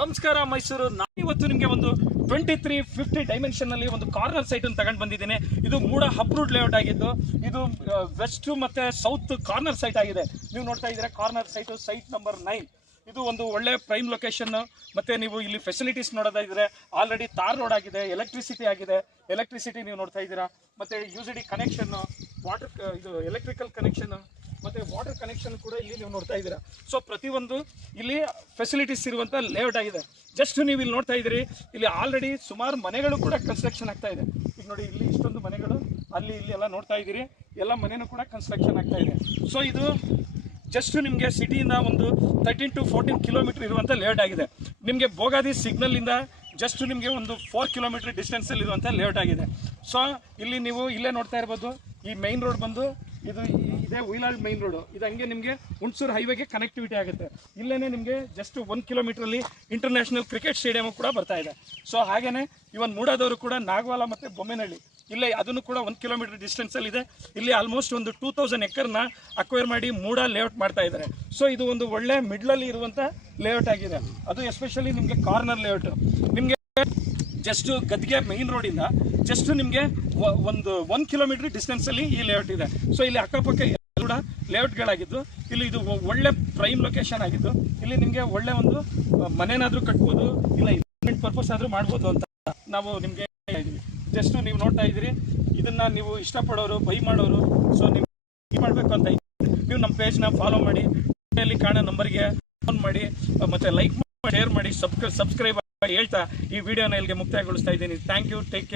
ನಮಸ್ಕಾರ ಮೈಸೂರು. ನಾನಿವತ್ತು ನಿಮಗೆ ಒಂದು 2350 ಡೈಮೆನ್ಷನ್ ಅಲ್ಲಿ ಒಂದು ಕಾರ್ನರ್ ಸೈಟ್ ಅನ್ನು ತಗೊಂಡು ಬಂದಿದ್ದೀನಿ. ಇದು ಮೂಡ ಅಪ್ರೂವ್ಡ್ ಲೇಔಟ್ ಆಗಿದ್ದು, ಇದು ವೆಸ್ಟ್ ಮತ್ತೆ ಸೌತ್ ಕಾರ್ನರ್ ಸೈಟ್ ಆಗಿದೆ. ನೀವು ನೋಡ್ತಾ ಇದ್ದೀರಾ ಕಾರ್ನರ್ ಸೈಟ್ ನಂಬರ್ 9. ಇದು ಒಂದು ಒಳ್ಳೆ ಪ್ರೈಮ್ ಲೊಕೇಶನ್. ಮತ್ತೆ ನೀವು ಇಲ್ಲಿ ಫೆಸಿಲಿಟೀಸ್ ನೋಡೋದಾದ್ರೆ ಆಲ್ರೆಡಿ ತಾರ್ ರೋಡ್ ಆಗಿದೆ, ಎಲೆಕ್ಟ್ರಿಸಿಟಿ ಆಗಿದೆ. ಎಲೆಕ್ಟ್ರಿಸಿಟಿ ನೀವು ನೋಡ್ತಾ ಇದ್ದೀರಾ. ಮತ್ತೆ ಯುಸಿಡಿ ಕನೆಕ್ಷನ್, ವಾಟರ್ ಇದು ಎಲೆಕ್ಟ್ರಿಕಲ್ ಕನೆಕ್ಷನ್ ಮತ್ತೆ ವಾಟರ್ ಕನೆಕ್ಷನ್ ಕೂಡ ಇಲ್ಲಿ ನೀವು ನೋಡ್ತಾ ಇದ್ದೀರಾ. ಸೊ ಪ್ರತಿಯೊಂದು ಇಲ್ಲಿ ಫೆಸಿಲಿಟೀಸ್ ಇರುವಂತ ಲೇಔಟ್ ಆಗಿದೆ. ಜಸ್ಟ್ ನೀವು ಇಲ್ಲಿ ನೋಡ್ತಾ ಇದ್ದೀರಿ, ಇಲ್ಲಿ ಆಲ್ರೆಡಿ ಸುಮಾರು ಮನೆಗಳು ಕೂಡ ಕನ್ಸ್ಟ್ರಕ್ಷನ್ ಆಗ್ತಾ ಇದೆ. ಈಗ ನೋಡಿ, ಇಲ್ಲಿ ಇಷ್ಟೊಂದು ಮನೆಗಳು ಅಲ್ಲಿ ಇಲ್ಲಿ ಎಲ್ಲ ನೋಡ್ತಾ ಇದ್ದೀರಿ, ಎಲ್ಲ ಮನೆಯೂ ಕೂಡ ಕನ್ಸ್ಟ್ರಕ್ಷನ್ ಆಗ್ತಾ ಇದೆ. ಸೊ ಇದು ಜಸ್ಟ್ ನಿಮಗೆ ಸಿಟಿಯಿಂದ ಒಂದು 13 to 14 ಕಿಲೋಮೀಟರ್ ಇರುವಂಥ ಲೇಔಟ್ ಆಗಿದೆ. ನಿಮಗೆ ಬೋಗಾದಿ ಸಿಗ್ನಲಿಂದ ಜಸ್ಟ್ ನಿಮಗೆ ಒಂದು 4 ಕಿಲೋಮೀಟರ್ ಡಿಸ್ಟೆನ್ಸಲ್ಲಿ ಇರುವಂಥ ಲೇಔಟ್ ಆಗಿದೆ. ಸೊ ಇಲ್ಲಿ ನೀವು ಇಲ್ಲೇ ನೋಡ್ತಾ ಇರ್ಬೋದು, ಈ ಮೈನ್ ರೋಡ್ ಬಂದು ಇದು ಇದೆ ಉಯ್ಲಾಳ್ ಮೈನ್ ರೋಡು. ಇದು ಹಂಗೆ ನಿಮಗೆ ಹುಣಸೂರು ಹೈವೇಗೆ ಕನೆಕ್ಟಿವಿಟಿ ಆಗುತ್ತೆ. ಇಲ್ಲೇ ನಿಮಗೆ ಜಸ್ಟ್ 1 ಕಿಲೋಮೀಟ್ರಲ್ಲಿ ಇಂಟರ್ನ್ಯಾಷನಲ್ ಕ್ರಿಕೆಟ್ ಸ್ಟೇಡಿಯಮ್ ಕೂಡ ಬರ್ತಾ ಇದೆ. ಸೊ ಹಾಗೇನೆ ಇವನ್ ಮೂಡಾದವರು ಕೂಡ ನಾಗವಾಲ ಮತ್ತು ಬೊಮ್ಮೆನಹಳ್ಳಿ ಇಲ್ಲೇ ಅದನ್ನು ಕೂಡ 1 ಕಿಲೋಮೀಟರ್ ಡಿಸ್ಟೆನ್ಸಲ್ಲಿ ಇದೆ. ಇಲ್ಲಿ ಆಲ್ಮೋಸ್ಟ್ ಒಂದು 2000 ಎಕರ್ನ ಅಕ್ವೈರ್ ಮಾಡಿ ಮೂಡ ಲೇಔಟ್ ಮಾಡ್ತಾ ಇದ್ದಾರೆ. ಸೊ ಇದು ಒಂದು ಒಳ್ಳೆ ಮಿಡ್ಲಲ್ಲಿ ಇರುವಂಥ ಲೇಔಟ್ ಆಗಿದೆ. ಅದು ಎಸ್ಪೆಷಲಿ ನಿಮಗೆ ಕಾರ್ನರ್ ಲೇಔಟ್. ನಿಮಗೆ ಜಸ್ಟ್ ಗದ್ಗೆ ಮೈನ್ ರೋಡಿಂದ ಜಸ್ಟ್ ನಿಮಗೆ ಒಂದು 1 ಕಿಲೋಮೀಟರ್ ಡಿಸ್ಟೆನ್ಸಲ್ಲಿ ಈ ಲೇಔಟ್ ಇದೆ. ಸೊ ಇಲ್ಲಿ ಅಕ್ಕಪಕ್ಕ ಕೂಡ ಲೇಔಟ್ಗಳಾಗಿದ್ದು, ಇಲ್ಲಿ ಇದು ಒಳ್ಳೆ ಪ್ರೈಮ್ ಲೊಕೇಶನ್ ಆಗಿದ್ದು, ಇಲ್ಲಿ ನಿಮಗೆ ಒಳ್ಳೆ ಒಂದು ಮನೆನಾದರೂ ಕಟ್ಬೋದು, ಇಲ್ಲ ಇನ್ವೆಸ್ಟ್ಮೆಂಟ್ ಪರ್ಪಸ್ ಆದರೂ ಮಾಡ್ಬೋದು ಅಂತ ನಾವು ನಿಮಗೆ ಹೇಳಿದ್ವಿ. ಜಸ್ಟ್ ನೀವು ನೋಡ್ತಾ ಇದ್ದೀರಿ, ಇದನ್ನು ನೀವು ಇಷ್ಟಪಡೋರು, ಬೈ ಮಾಡೋರು, ಸೊ ನೀವು ಮಾಡಬೇಕು ಅಂತ ನೀವು ನಮ್ಮ ಪೇಜ್ನ ಫಾಲೋ ಮಾಡಿ, ಅಲ್ಲಿ ಕಾಣೋ ನಂಬರ್ಗೆ ಫೋನ್ ಮಾಡಿ, ಮತ್ತು ಲೈಕ್ ಮಾಡಿ, ಶೇರ್ ಮಾಡಿ, ಸಬ್ಸ್ಕ್ರೈಬ್ ಹೇಳ್ತಾ ಈ ವಿಡಿಯೋನ ಇಲ್ಲಿಗೆ ಮುಕ್ತಾಯಗೊಳಿಸ್ತಾ ಇದ್ದೀನಿ. Thank you, take care.